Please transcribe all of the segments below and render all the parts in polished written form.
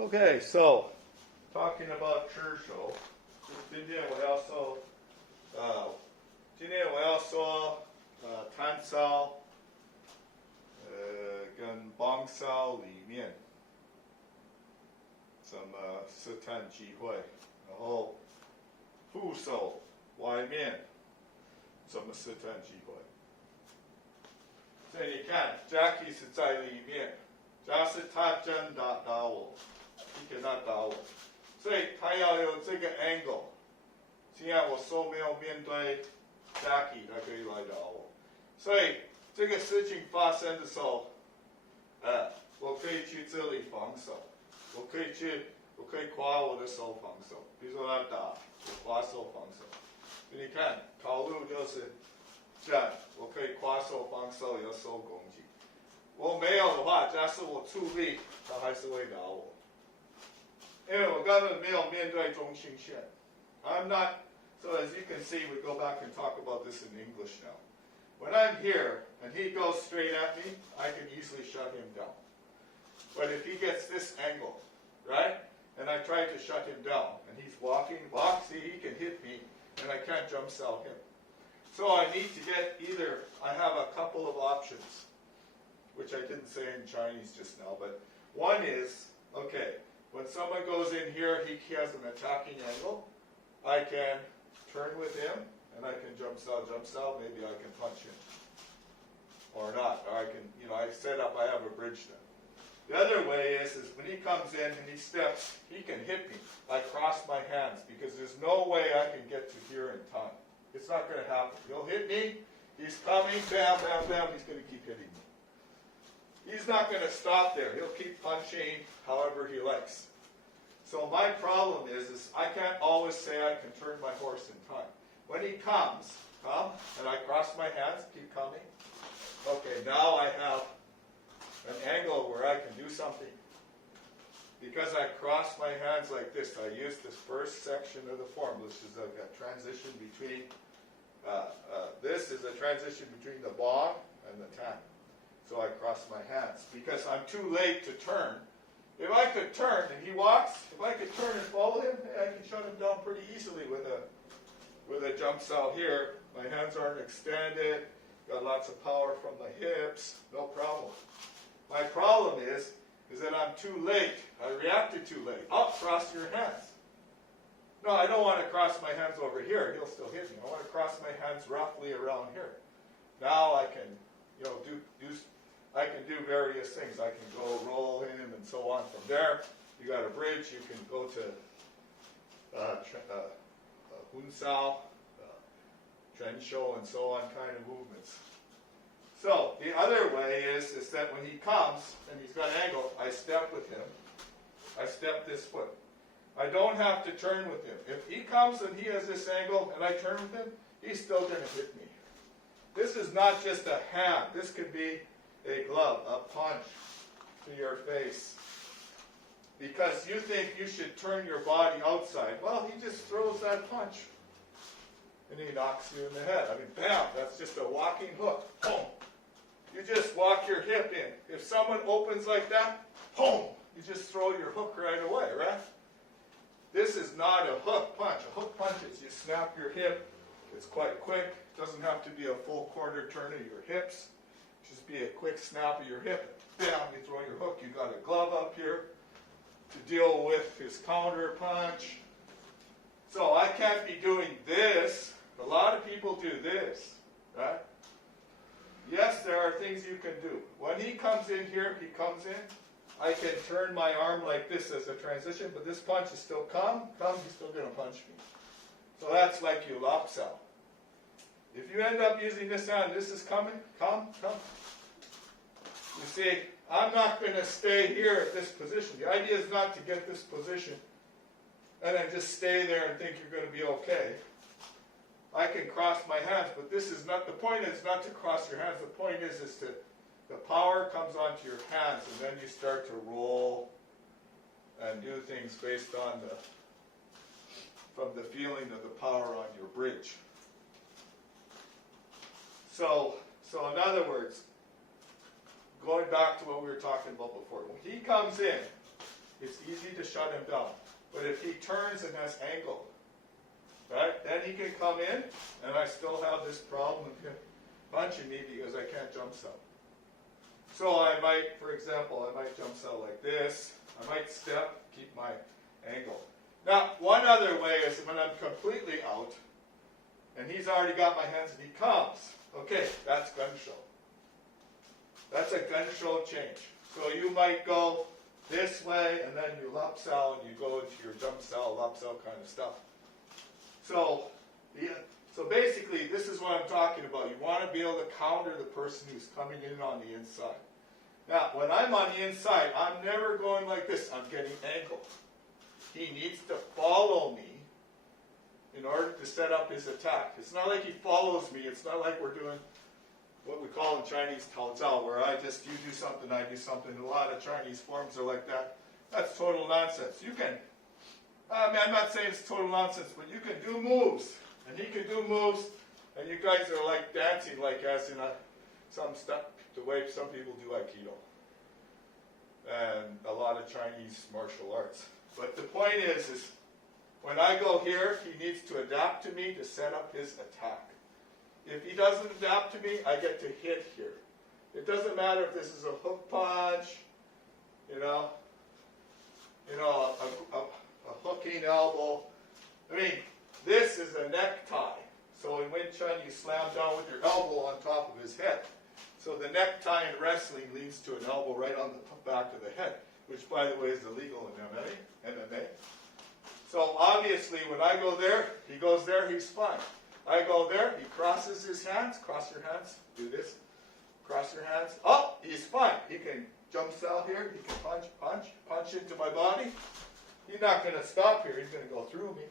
Okay, so talking about Churchill, 今天我要说，摊烧，跟帮烧里面怎么试探机会，然后副手外面怎么试探机会。所以你看 ，Jackie 是在里面，假使他真打我，你给他打我，所以他要有这个 angle。现在我手没有面对 Jackie， 他可以来打我。所以这个事情发生的时候，我可以去这里防守，我可以跨我的手防守。比如说他打，我跨手防守。你看，套路就是这样，我可以跨手防守，有手攻击。我没有的话，假设我出力，他还是会打我，因为我根本没有面对中心线。I'm not. So as you can see, we go back and talk about this in English now. When I'm here and he goes straight at me, I can easily shut him down. But if he gets this angle, right, and I try to shut him down, and he's walking, see, he can hit me, and I can't jump style him. So I need to get either, I have a couple of options, which I didn't say in Chinese just now, but one is, okay, when someone goes in here, he has an attacking angle, I can turn with him, and I can jump style, maybe I can punch him. Or not, or I can, I set up, I have a bridge then. The other way is when he comes in and he steps, he can hit me. I cross my hands, because there's no way I can get to here in time. It's not going to happen. He'll hit me, he's coming, bam, bam, bam, he's going to keep hitting me. He's not going to stop there. He'll keep punching however he likes. So my problem is I can't always say I can turn my horse in time. When he comes, and I cross my hands, keep coming. Okay, now I have an angle where I can do something. Because I cross my hands like this, I use this first section of the form, which is a transition between, this is a transition between the bong and the tan. So I cross my hands. Because I'm too late to turn. If I could turn and he walks, if I could turn and follow him, I can shut him down pretty easily with a jump style here. My hands aren't extended, got lots of power from the hips, no problem. My problem is that I'm too late. I reacted too late. Cross your hands. No, I don't want to cross my hands over here. He'll still hit me. I want to cross my hands roughly around here. Now I can, I can do various things. I can go roll him and so on. From there, you got a bridge. You can go to Hunsao, Trenshou, and so on kind of movements. So the other way is that when he comes and he's got an angle, I step with him. I step this foot. I don't have to turn with him. If he comes and he has this angle and I turn with him, he's still going to hit me. This is not just a hand. This could be a glove, a punch to your face. Because you think you should turn your body outside. Well, he just throws that punch. And he knocks you in the head. I mean, bam, that's just a walking hook. Boom. You just walk your hip in. If someone opens like that, boom, you just throw your hook right away, right? This is not a hook punch. A hook punch is you snap your hip. It's quite quick. It doesn't have to be a full quarter turn of your hips. Just be a quick snap of your hip. Bam, you throw your hook. You got a glove up here to deal with his counter punch. So I can't be doing this. A lot of people do this, right? Yes, there are things you can do. When he comes in here, he I can turn my arm like this as a transition, but this punch is still he's still going to punch me. So that's like you lopsao. If you end up using this hand, this is coming, come. You see, I'm not going to stay here at this position. The idea is not to get this position and then just stay there and think you're going to be okay. I can cross my hands, but this is not, the point is not to cross your hands. The point is to, the power comes onto your hands and then you start to roll and do things based on from the feeling of the power on your bridge. So in other words, going back to what we were talking about before, when he comes in it's easy to shut him down. But if he turns and has angle, right, then he can come in, and I still have this problem of him punching me because I can't jump cell. So I might, for example, I might jump cell like this. I might step, keep my angle. Now, one other way is when I'm completely out, and he's already got my hands and he comes. Okay, that's gun show. That's a gun show change. So you might go this way, and then you lap cell, and you go into your jump cell, lap cell kind of stuff. So, yeah, so basically, this is what I'm talking about. You want to be able to counter the person who's coming in on the inside. Now, when I'm on the inside, I'm never going like this. I'm getting angled. He needs to follow me in order to set up his attack. It's not like he follows me. It's not like we're doing what we call in Chinese Tao Zhao, where you do something, I do something. A lot of Chinese forms are like that. That's total nonsense. You can, I'm not saying it's total nonsense, but you can do moves, and he can do moves, and you guys are like dancing like as in some stuff, the way some people do Aikido, and a lot of Chinese martial arts. But the point is when I go here, he needs to adapt to me to set up his attack. If he doesn't adapt to me, I get to hit here. It doesn't matter if this is a hook punch, a hooking elbow. I mean, this is a necktie. So in Wing Chun, you slam down with your elbow on top of his head. So the necktie in wrestling leads to an elbow right on the back of the head, which, by the way, is illegal in MMA. So obviously, when I go there, he goes there, he's fine. I go there, he crosses his hands, cross your hands, do this, cross your hands. Oh, he's fine. He can jump cell here, he can punch into my body. He's not going to stop here, he's going to go through me.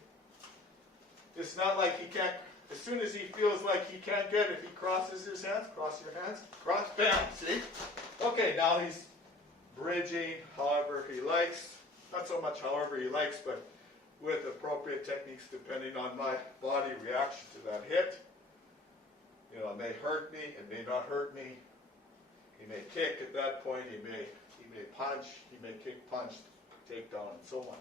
It's not like he can't, as soon as he feels like he can't get it, he crosses his hands, cross your hands, cross, bam, see? Okay, now he's bridging however he likes. Not so much however he likes, but with appropriate techniques depending on my body reaction to that hit. It may hurt me, it may not hurt me. He may kick at that point, he may punch, he may kick, punch, take down, and so on.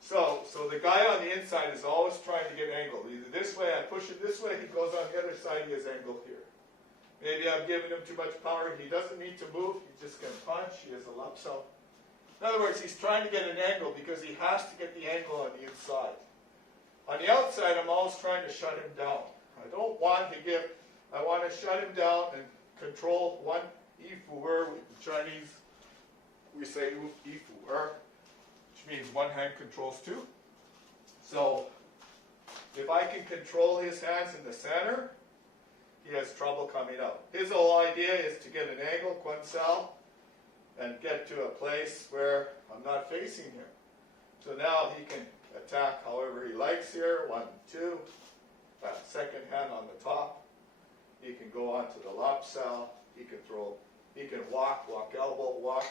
So the guy on the inside is always trying to get angled. Either this way, I push it this way, he goes on the other side, he has angle here. Maybe I'm giving him too much power, he doesn't need to move, he just can punch, he has a lump cell. In other words, he's trying to get an angle because he has to get the angle on the inside. On the outside, I'm always trying to shut him down. I don't want to I want to shut him down and control one yifu er. In Chinese, we say yifu er, which means one hand controls two. So, if I can control his hands in the center, he has trouble coming out. His whole idea is to get an angle, Quan Sao, and get to a place where I'm not facing him. So now he can attack however he likes here. 1, 2. That second hand on the top. He can go on to the lap cell. He can walk elbow, walk.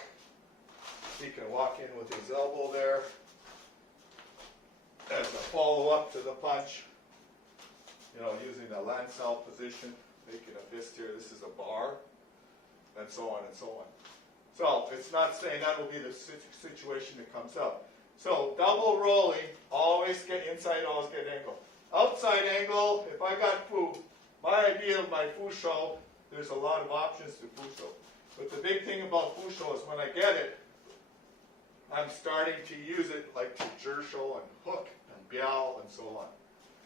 He can walk in with his elbow there. As a follow-up to the punch, using a land cell position, making a fist here. This is a bar, and so on and so on. So it's not saying that will be the situation that comes up. So double rolling, always get inside, always get angle. Outside angle, if I got Fu, my idea of my Fu Shou, there's a lot of options to Fu Shou. But the big thing about Fu Shou is when I get it, I'm starting to use it like to Zhi Shou and hook and biao and so on.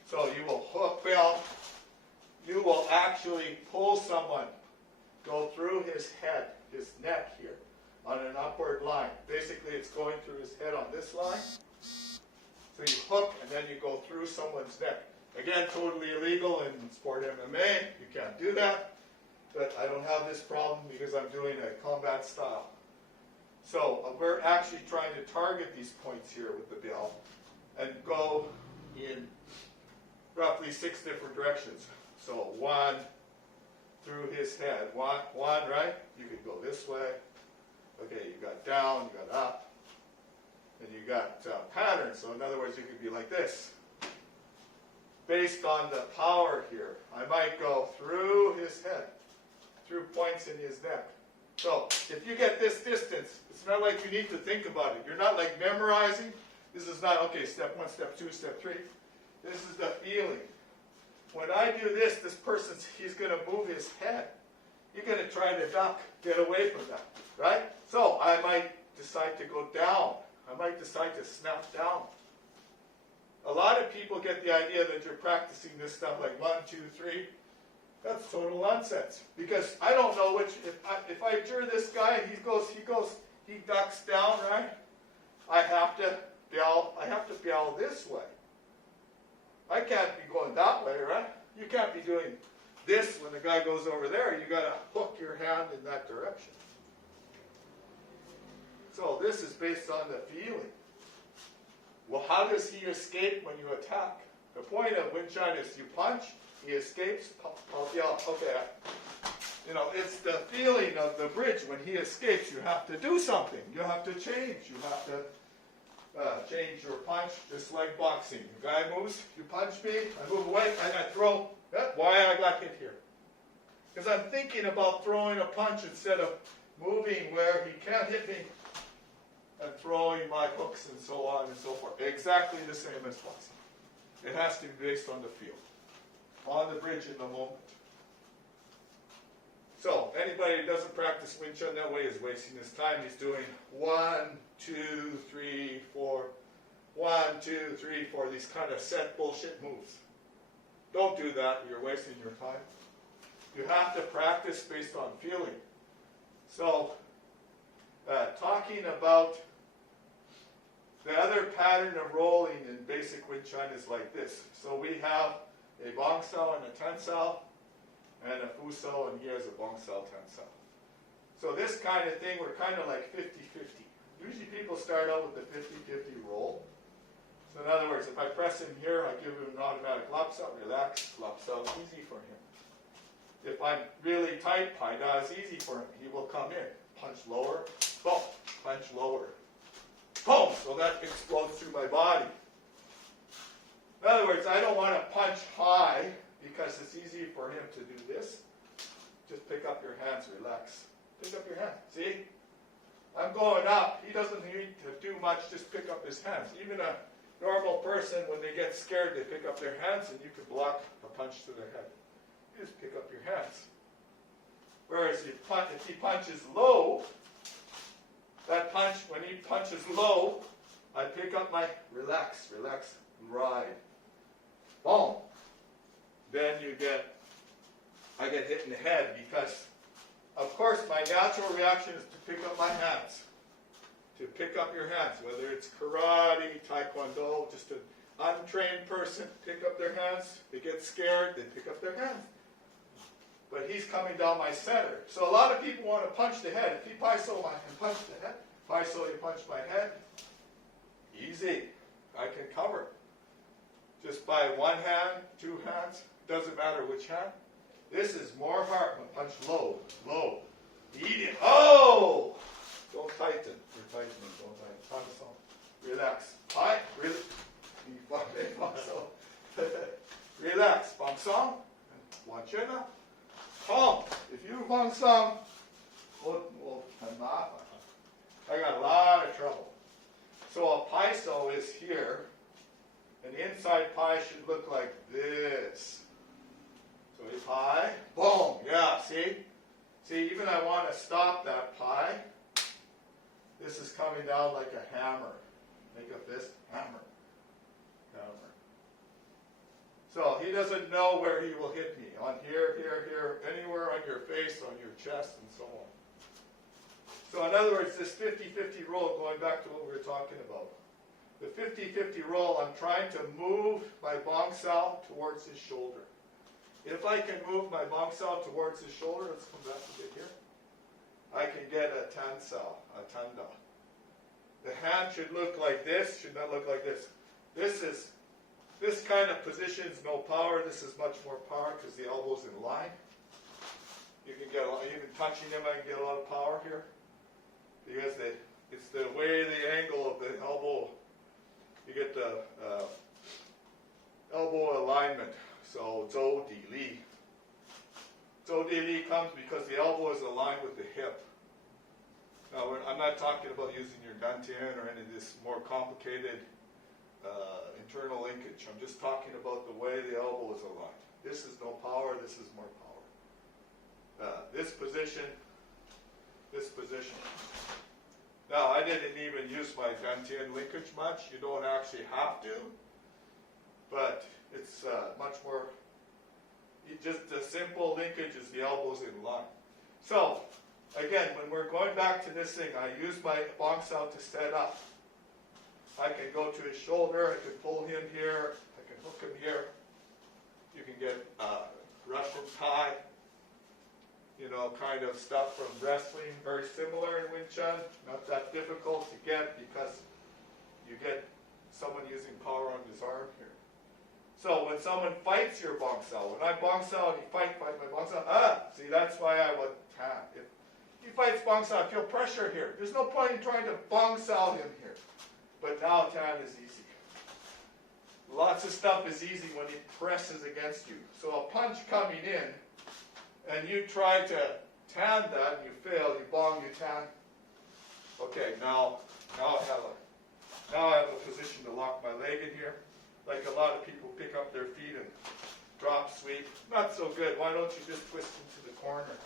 So you will hook biao, you will actually pull someone, go through his head, his neck here, on an upward line. Basically, it's going through his head on this line. So you hook, and then you go through someone's neck. Again, totally illegal in sport MMA. You can't do that. But I don't have this problem because I'm doing a combat style. So we're actually trying to target these points here with the biao and go in roughly 6 different directions. So 1, through his head. One, right? You could go this way. Okay, you got down, you got up, and you got patterns. So in other words, you could be like this. Based on the power here, I might go through his head, through points in his neck. So if you get this distance, it's not like you need to think about it. You're not like memorizing. This is not, okay, step 1, step 2, step 3. This is the feeling. When I do this, he's going to move his head. You're going to try to duck, get away from that, right? So I might decide to go down. I might decide to snap down. A lot of people get the idea that you're practicing this stuff like 1, 2, 3. That's total nonsense. Because I don't know which, if I jeer this guy and he ducks down, right? I have to bail this way. I can't be going that way, right? You can't be doing this when the guy goes over there. You got to hook your hand in that direction. So this is based on the feeling. Well, how does he escape when you attack? The point of Wing Chun is you punch, he escapes, okay. You know, it's the feeling of the bridge. When he escapes, you have to do something. You have to change. You have to change your punch, just like boxing. The guy moves, you punch me, I move away, and I throw. That's why I got hit here. Because I'm thinking about throwing a punch instead of moving where he can't hit me and throwing my hooks and so on and so forth. Exactly the same as boxing. It has to be based on the feel, on the bridge in the moment. So anybody who doesn't practice Wing Chun that way is wasting his time. He's doing 1, 2, 3, 4, 1, 2, 3, 4, these kind of set bullshit moves. Don't do that. You're wasting your time. You have to practice based on feeling. So, talking about the other pattern of rolling in basic Wing Chun is like this. So we have a bong sao and a tan sao, and a fu sao, and he has a bong sao, tan sao. So this kind of thing, we're kind of like 50-50. Usually people start out with the 50-50 roll. So in other words, if I press him here, I give him an automatic lap sao, relax, lap sao, easy for him. If I'm really tight, pai da is easy for him. He will come in, punch lower, boom, punch lower, boom. So that explodes through my body. In other words, I don't want to punch high because it's easy for him to do this. Just pick up your hands, relax. Pick up your hands. See? I'm going up. He doesn't need to do much, just pick up his hands. Even a normal person, when they get scared, they pick up their hands and you can block a punch to their head. You just pick up your hands. Whereas if he punches low, that punch, when he punches low, I pick up my relax, ride. Boom. Then I get hit in the head because, of course, my natural reaction is to pick up my hands. To pick up your hands, whether it's karate, taekwondo, just an untrained person, pick up their hands. They get scared, they pick up their hands. But he's coming down my center. So a lot of people want to punch the head. If he paiso and punch the head, paiso, you punch my head, easy. I can cover. Just by one hand, 2 hands, doesn't matter which hand. This is more hard. Punch low, low. Eat it. Oh! Don't tighten. You're tightening. Don't tighten. Relax. Hi. Relax. Bang song. Watch it now. Calm. If you bang song, I got a lot of trouble. So a paiso is here. And the inside pie should look like this. So a pie. Boom. Yeah, see? See, even I want to stop that pie. This is coming down like a hammer. Make a fist, hammer, hammer. So he doesn't know where he will hit me. On here, anywhere on your face, on your chest, and so on. So in other words, this 50-50 roll, going back to what we were talking about. The 50-50 roll, I'm trying to move my bong sao towards his shoulder. If I can move my bong sao towards his shoulder, let's come back a bit here. I can get a tan sao, a tanda. The hand should look like this, should not look like this. This kind of position is no power. This is much more power because the elbow's in line. You can get, even touching him, I can get a lot of power here. Because it's the way the angle of the elbow, you get the elbow alignment. So zhou di li. Zhou di li comes because the elbow is aligned with the hip. Now, I'm not talking about using your dantian or any of this more complicated internal linkage. I'm just talking about the way the elbow is aligned. This is no power, this is more power. This position. Now, I didn't even use my dantian linkage much. You don't actually have to, but it's much more, just the simple linkage is the elbows in line. So, again, when we're going back to this thing, I use my bong sao to set up. I can go to his shoulder, I can pull him here, I can hook him here. You can get Russian Thai, kind of stuff from wrestling, very similar in Wing Chun. Not that difficult to get because you get someone using power on his arm here. So when someone fights your bong sao, when I bong sao and he fight my bong sao, see, that's why I would tan. If he fights bong sao, I feel pressure here. There's no point in trying to bong sao him here. But now tan is easy. Lots of stuff is easy when he presses against you. So a punch coming in, and you try to tan that, and you fail, you bong, you tan. Okay, now I have a position to lock my leg in here. Like a lot of people pick up their feet and drop sweep. Not so good. Why don't you just twist into the corner?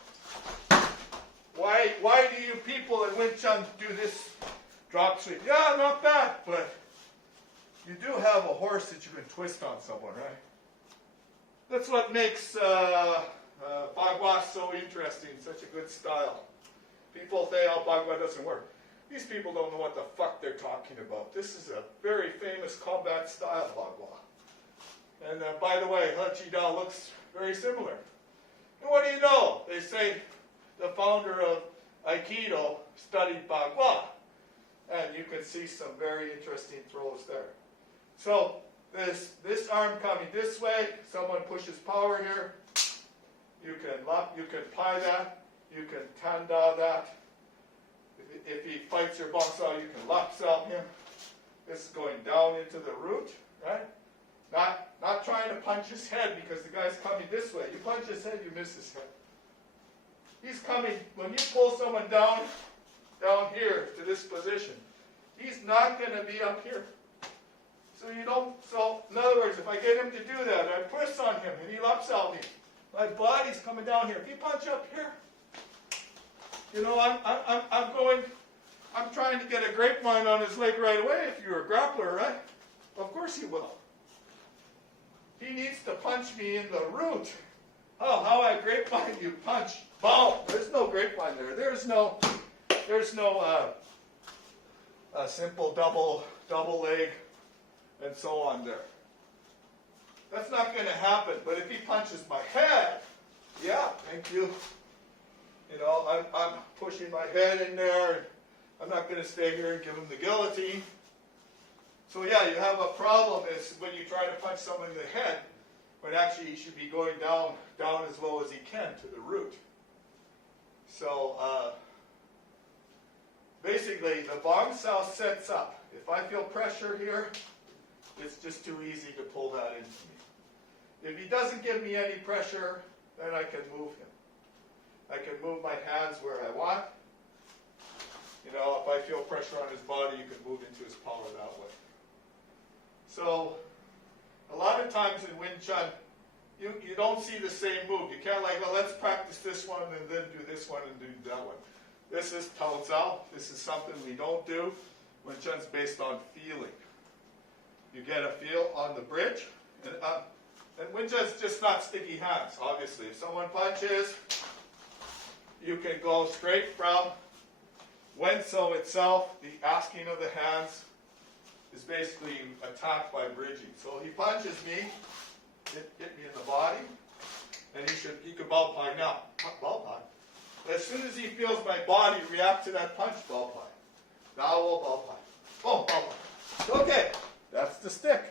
Why do you people in Wing Chun do this drop sweep? Yeah, not bad, but you do have a horse that you can twist on someone, right? That's what makes Bagua so interesting, such a good style. People say, oh, Bagua doesn't work. These people don't know what the fuck they're talking about. This is a very famous combat style, Bagua. And by the way, He Chi Dao looks very similar. And what do you know? They say the founder of Aikido studied Bagua. And you can see some very interesting throws there. So this arm coming this way, someone pushes power here. You can pai that. You can tanda that. If he fights your bong sao, you can lap sao him. This is going down into the root, right? Not trying to punch his head because the guy's coming this way. You punch his head, you miss his head. He's coming, when you pull someone down here to this position, he's not going to be up here. So in other words, if I get him to do that, I press on him and he laps out me. My body's coming down here. If you punch up here, I'm trying to get a grapevine on his leg right away if you're a grappler, right? Of course he will. He needs to punch me in the root. Oh, how I grapevine you punch. Boom! There's no grapevine there. There's no simple double leg and so on there. That's not going to happen. But if he punches my head, yeah, thank you. I'm pushing my head in there. And I'm not going to stay here and give him the guillotine. So yeah, you have a problem is when you try to punch someone in the head, when actually he should be going down as low as he can to the root. So basically, the bong sao sets up. If I feel pressure here, it's just too easy to pull that into me. If he doesn't give me any pressure, then I can move him. I can move my hands where I want. If I feel pressure on his body, you can move into his power that way. So, a lot of times in Wing Chun, you don't see the same move. You can't let's practice this one and then do this one and do that one. This is Tao Zao. This is something we don't do. Wing Chun's based on feeling. You get a feel on the bridge. And Wing Chun's just not sticky hands, obviously. If someone punches, you can go straight from Wen So itself. The asking of the hands is basically attack by bridging. So he punches me, hit me in the body, and he could bao pai now. Bao pai. As soon as he feels my body react to that punch, bao pai. Now we'll bao pai. Boom, bao pai. Okay, that's the stick.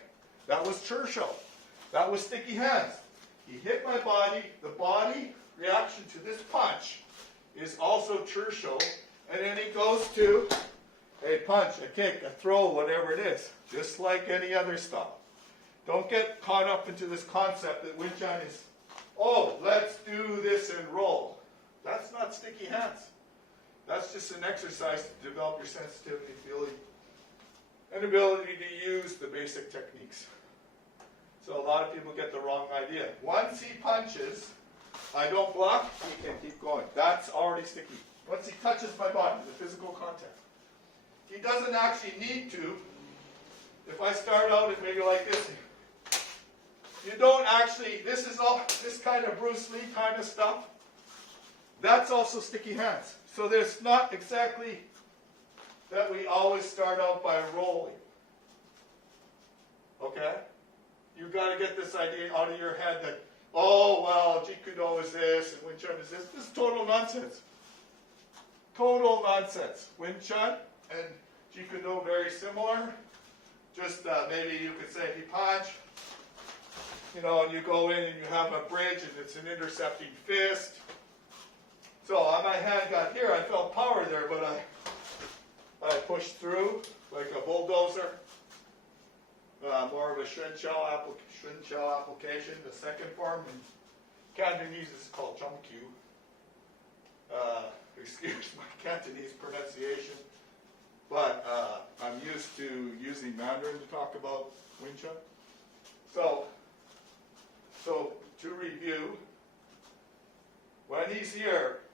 That was churcho. That was sticky hands. He hit my body. The body reaction to this punch is also churcho, and then he goes to a punch, a kick, a throw, whatever it is, just like any other style. Don't get caught up into this concept that Wing Chun is, oh, let's do this and roll. That's not sticky hands. That's just an exercise to develop your sensitivity, feeling, and ability to use the basic techniques. So a lot of people get the wrong idea. Once he punches, I don't block, he can keep going. That's already sticky. Once he touches my body, the physical contact. He doesn't actually need to. If I start out at maybe like this, you don't actually, this is all, this kind of Bruce Lee kind of stuff, that's also sticky hands. So there's not exactly that we always start out by rolling. Okay? You've got to get this idea out of your head that, oh, well, Jeet Kune Do is this, and Wing Chun is this. This is total nonsense. Total nonsense. Wing Chun and Jeet Kune Do very similar. Just maybe you could say if you punch, you know, and you go in and you have a bridge and it's an intercepting fist. So on my hand got here, I felt power there, but I pushed through like a bulldozer. More of a shin shell application. The second form in Cantonese is called Chumkyu. Excuse my Cantonese pronunciation. But I'm used to using Mandarin to talk about Wing Chun. So to review, when he's here,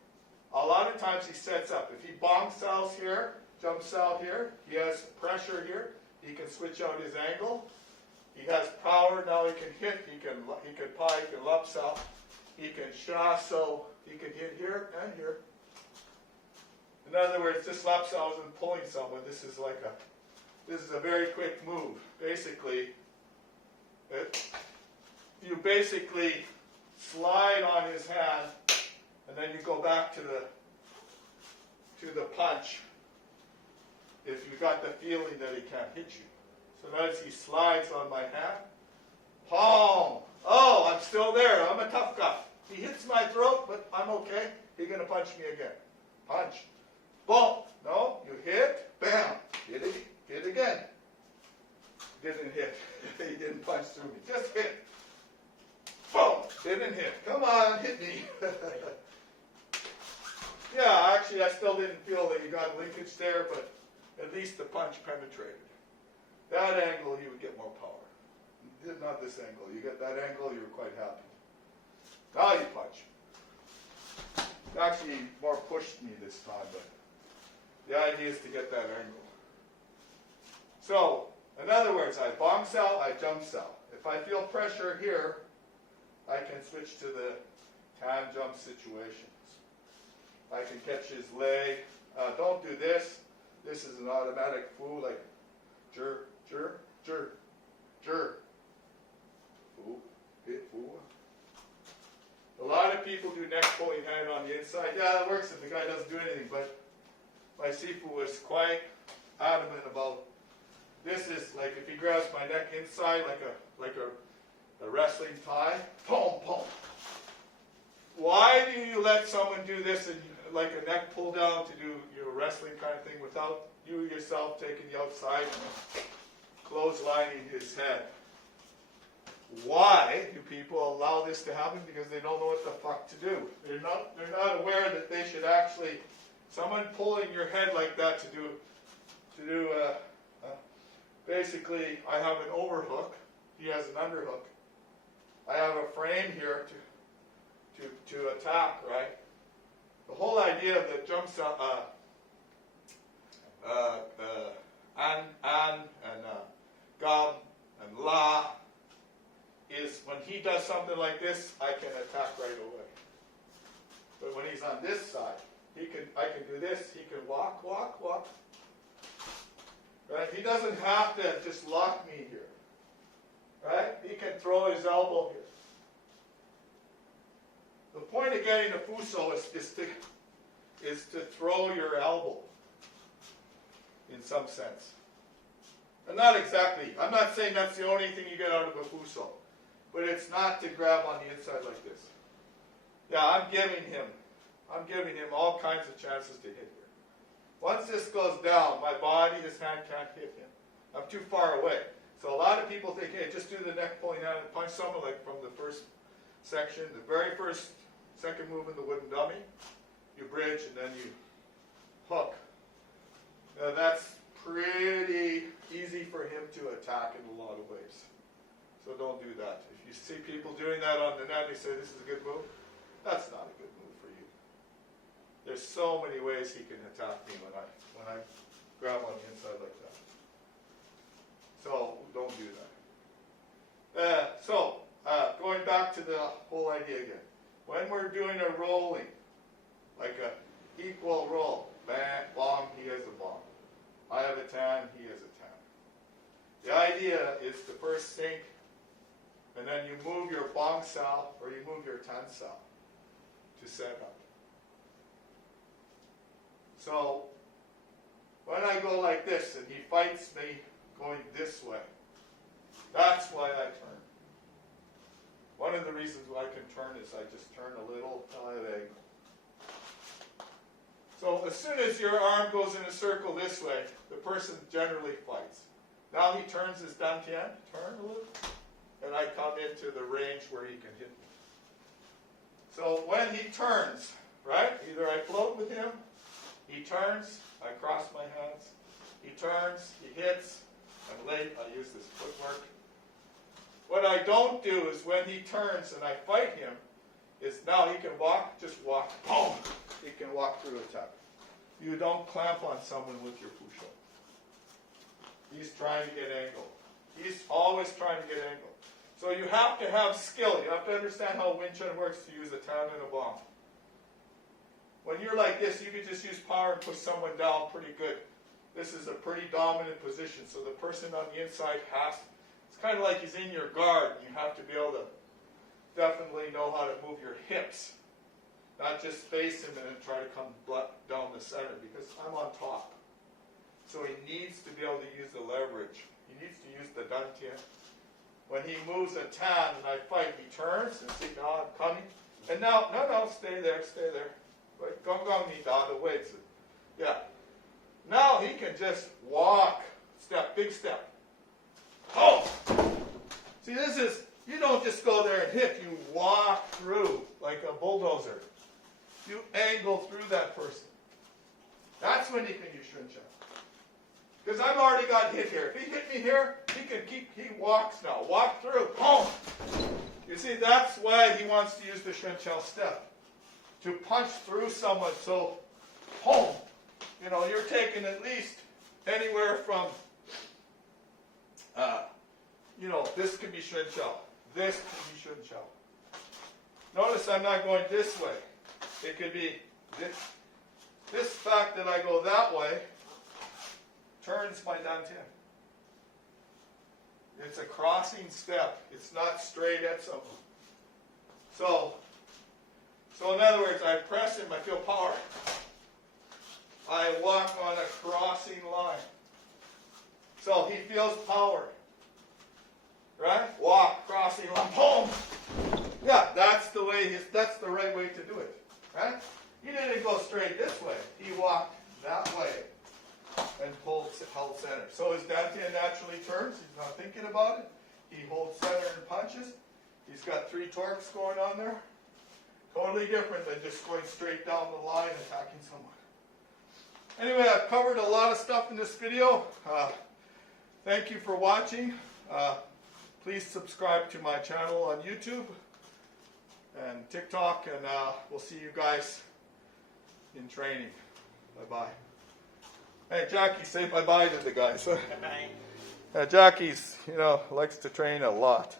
a lot of times he sets up. If he bonks out here, jumps out here, he has pressure here. He can switch out his angle. He has power. Now he can hit. He can pie. He can lup out. He can sha. So he can hit here and here. In other words, this lup out isn't pulling someone. This is a very quick move. Basically, you basically slide on his hand, and then you go back to the punch. If you got the feeling that he can't hit you. So notice he slides on my hand. Palm. Oh, I'm still there. I'm a tough guy. He hits my throat, but I'm okay. He's going to punch me again. Punch. Boom. No, you hit. Bam. Hit again. Didn't hit. He didn't punch through me. Just hit. Boom. Didn't hit. Come on, hit me. Yeah, actually, I still didn't feel that you got linkage there, but at least the punch penetrated. That angle, you would get more power. Not this angle. You get that angle, you were quite happy. Now you punch. Actually, more pushed me this time, but the idea is to get that angle. So, in other words, I bonk out, I jump out. If I feel pressure here, I can switch to the tan jump situations. I can catch his leg. Don't do this. This is an automatic foo, like jur, jur, jur, jur. Foo, hit, foo. A lot of people do neck pulling hand on the inside. Yeah, that works if the guy doesn't do anything, but my Sifu was quite adamant about this is like if he grabs my neck inside like a wrestling tie, boom, boom. Why do you let someone do this and like a neck pull down to do your wrestling kind of thing without you yourself taking the outside and clotheslining his head? Why do people allow this to happen? Because they don't know what the fuck to do. They're not aware that they should actually, someone pulling your head like that to do basically, I have an overhook. He has an underhook. I have a frame here to attack, right? The whole idea of the jumps up, an and gam and la is when he does something like this, I can attack right away. But when he's on this side, I can do this. He can walk. Right? He doesn't have to just lock me here. Right? He can throw his elbow here. The point of getting a fuso is to throw your elbow in some sense. And not exactly. I'm not saying that's the only thing you get out of a fuso. But it's not to grab on the inside like this. Yeah, I'm giving him all kinds of chances to hit here. Once this goes down, my body, his hand can't hit him. I'm too far away. So a lot of people think, hey, just do the neck pulling out and punch someone like from the first section, the very first second move in the wooden dummy. You bridge and then hook. That's pretty easy for him to attack in a lot of ways. So don't do that. If you see people doing that on the net, you say this is a good move. That's not a good move for you. There's so many ways he can attack me when I grab on the inside like that. So don't do that. Going back to the whole idea again. When we're doing a rolling, like a equal roll, bang, bong, he has a bong. I have a tan, he has a tan. The idea is to first sink, and then you move your bong sao or you move your tan sao to set up. So when I go like this and he fights me going this way, that's why I turn. One of the reasons why I can turn is I just turn a little till I have angle. So as soon as your arm goes in a circle this way, the person generally fights. Now he turns his dantian, turn a little, and I come into the range where he can hit me. So when he turns, right, either I float with him, he turns, I cross my hands, he turns, he hits, I'm late, I use this footwork. What I don't do is when he turns and I fight him, is now he can walk, just walk, boom, he can walk through attack. You don't clamp on someone with your push-up. He's trying to get angle. He's always trying to get angle. So you have to have skill. You have to understand how Wing Chun works to use a tan and a bong. When you're like this, you can just use power and push someone down pretty good. This is a pretty dominant position, so the person on the inside has, it's kind of like he's in your guard. You have to be able to definitely know how to move your hips. Not just face him and then try to come down the center, because I'm on top. So he needs to be able to use the leverage. He needs to use the dantian. When he moves a tan and I fight, he turns and see, now I'm coming. And now, no, stay there. Right? Gong ni da the weights. Yeah. Now he can just walk, big step. Oh! See, this is, you don't just go there and hit, you walk through like a bulldozer. You angle through that person. That's when he can use Shun Chao. Because I've already got hit here. If he hit me here, he walks now. Walk through. Boom! You see, that's why he wants to use the Shun Chao step. To punch through someone. So, boom! You know, you're taking at least anywhere from, this could be Shun Chao. This could be Shun Chao. Notice I'm not going this way. It could be this. This fact that I go that way turns my dantian. It's a crossing step. It's not straight at someone. So in other words, I press him, I feel power. I walk on a crossing line. So he feels power. Right? Walk, crossing line, boom! Yeah, that's the right way to do it. Right? He didn't go straight this way. He walked that way and held center. So his dantian naturally turns. He's not thinking about it. He holds center and punches. He's got 3 torques going on there. Totally different than just going straight down the line and attacking someone. Anyway, I've covered a lot of stuff in this video. Thank you for watching. Please subscribe to my channel on YouTube and TikTok, and we'll see you guys in training. Bye-bye. Hey, Jackie, say bye-bye to the guys. Bye-bye. Jackie's, likes to train a lot.